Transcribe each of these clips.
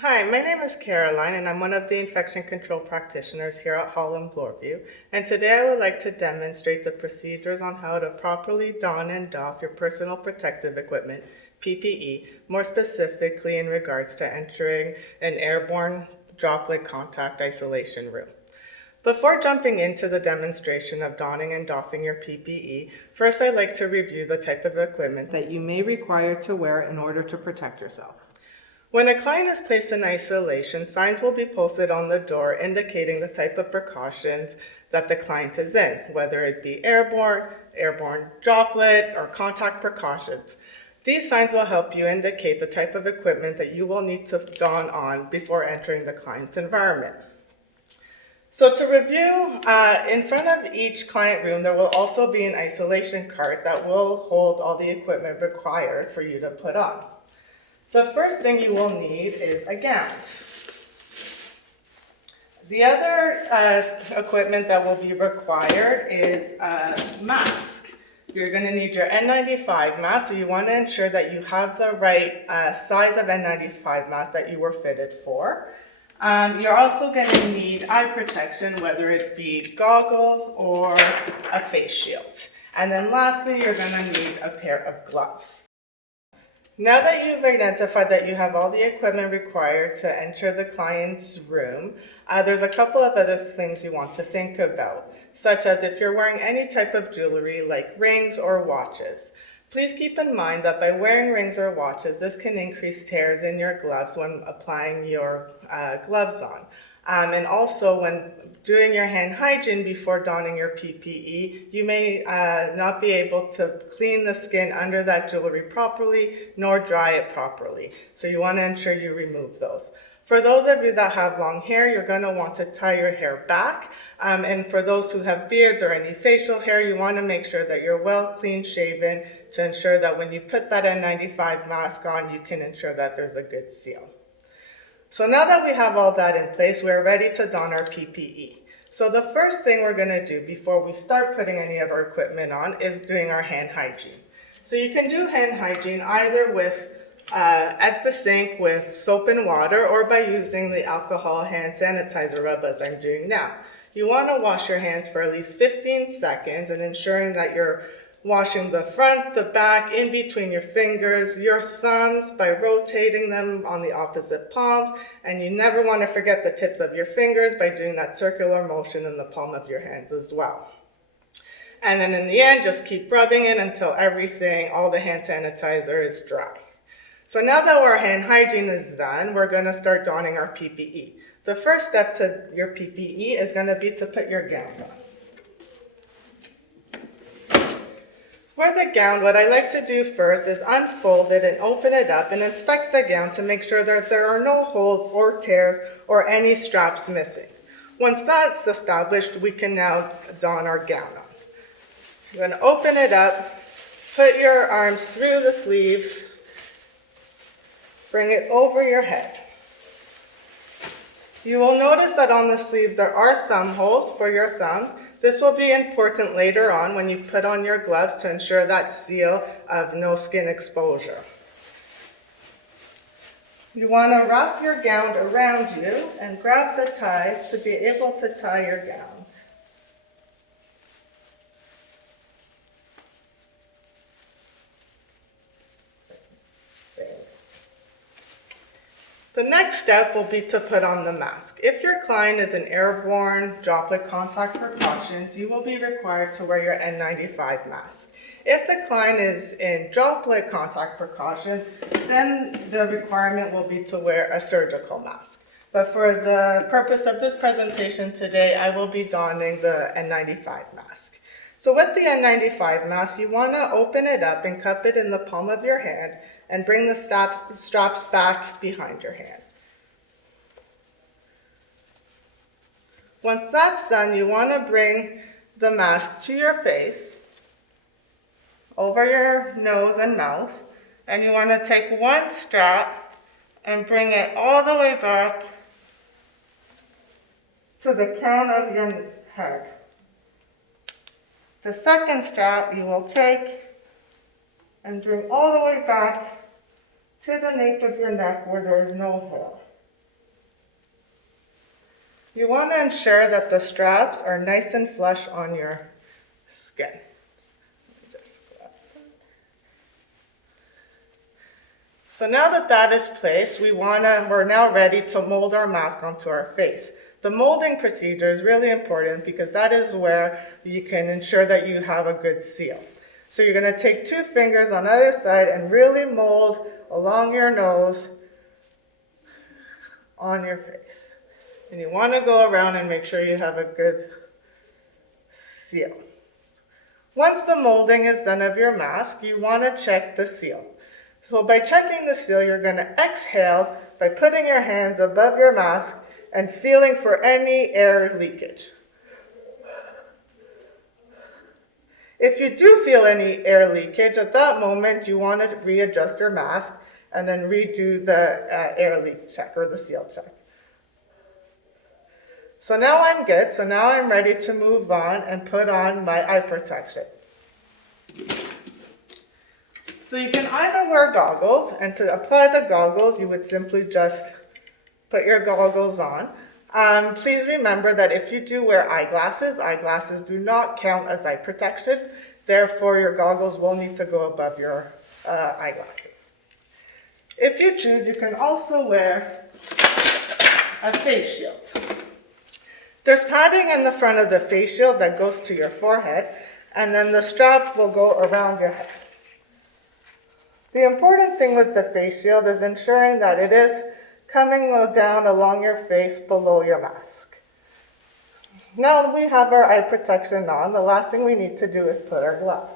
Hi, my name is Caroline, and I'm one of the infection control practitioners here at Holland Bloorview. And today I would like to demonstrate the procedures on how to properly don and doff your personal protective equipment, PPE, more specifically in regards to entering an airborne droplet contact isolation room. Before jumping into the demonstration of donning and doffing your PPE, first I'd like to review the type of equipment that you may require to wear in order to protect yourself. When a client is placed in isolation, signs will be posted on the door indicating the type of precautions that the client is in, whether it be airborne droplet, or contact precautions. These signs will help you indicate the type of equipment that you will need to don on before entering the client's environment. So to review, in front of each client room, there will also be an isolation cart that will hold all the equipment required for you to put on. The first thing you will need is a gown. The other equipment that will be required is a mask. You're going to need your N95 mask, so you want to ensure that you have the right size of N95 mask that you were fitted for. You're also going to need eye protection, whether it be goggles or a face shield. And then lastly, you're going to need a pair of gloves. Now that you've identified that you have all the equipment required to enter the client's room, there's a couple of other things you want to think about, such as if you're wearing any type of jewelry like rings or watches. Please keep in mind that by wearing rings or watches, this can increase tears in your gloves when applying your gloves on. And also when doing your hand hygiene before donning your PPE, you may not be able to clean the skin under that jewelry properly, nor dry it properly. So you want to ensure you remove those. For those of you that have long hair, you're going to want to tie your hair back. And for those who have beards or any facial hair, you want to make sure that you're well clean shaven to ensure that when you put that N95 mask on, you can ensure that there's a good seal. So now that we have all that in place, we're ready to don our PPE. So the first thing we're going to do before we start putting any of our equipment on is doing our hand hygiene. So you can do hand hygiene either with at the sink with soap and water, or by using the alcohol hand sanitizer rub as I'm doing now. You want to wash your hands for at least 15 seconds and ensuring that you're washing the front, the back, in between your fingers, your thumbs by rotating them on the opposite palms, and you never want to forget the tips of your fingers by doing that circular motion in the palm of your hands as well. And then in the end, just keep rubbing it until everything, all the hand sanitizer is dry. So now that our hand hygiene is done, we're going to start donning our PPE. The first step to your PPE is going to be to put your gown on. For the gown, what I like to do first is unfold it and open it up and inspect the gown to make sure that there are no holes or tears or any straps missing. Once that's established, we can now don our gown on. You're going to open it up, put your arms through the sleeves, bring it over your head. You will notice that on the sleeves there are thumb holes for your thumbs. This will be important later on when you put on your gloves to ensure that seal of no skin exposure. You want to wrap your gown around you and grab the ties to be able to tie your gown. The next step will be to put on the mask. If your client is an airborne droplet contact precautions, you will be required to wear your N95 mask. If the client is in droplet contact precaution, then the requirement will be to wear a surgical mask. But for the purpose of this presentation today, I will be donning the N95 mask. So with the N95 mask, you want to open it up and cup it in the palm of your hand and bring the straps back behind your hand. Once that's done, you want to bring the mask to your face, over your nose and mouth, and you want to take one strap and bring it all the way back to the crown of your head. The second strap you will take and bring all the way back to the nape of your neck where there is no hair. You want to ensure that the straps are nice and flush on your skin. So now that that is placed, we're now ready to mold our mask onto our face. The molding procedure is really important because that is where you can ensure that you have a good seal. So you're going to take 2 fingers on either side and really mold along your nose on your face. And you want to go around and make sure you have a good seal. Once the molding is done of your mask, you want to check the seal. So by checking the seal, you're going to exhale by putting your hands above your mask and feeling for any air leakage. If you do feel any air leakage, at that moment you want to readjust your mask and then redo the air leak check or the seal check. So now I'm good. So now I'm ready to move on and put on my eye protection. So you can either wear goggles, and to apply the goggles, you would simply just put your goggles on. Please remember that if you do wear eyeglasses do not count as eye protection. Therefore, your goggles will need to go above your eyeglasses. If you choose, you can also wear a face shield. There's padding in the front of the face shield that goes to your forehead, and then the strap will go around your head. The important thing with the face shield is ensuring that it is coming down along your face below your mask. Now that we have our eye protection on, the last thing we need to do is put our gloves.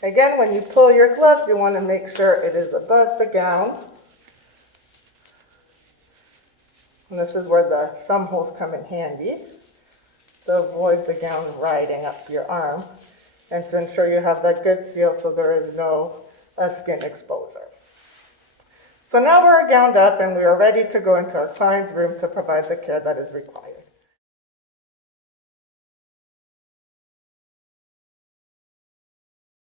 Again, when you pull your gloves, you want to make sure it is above the gown. And this is where the thumb holes come in handy to avoid the gown riding up your arm and to ensure you have that good seal so there is no skin exposure. So now we're gowned up and we are ready to go into our client's room to provide the care that is required.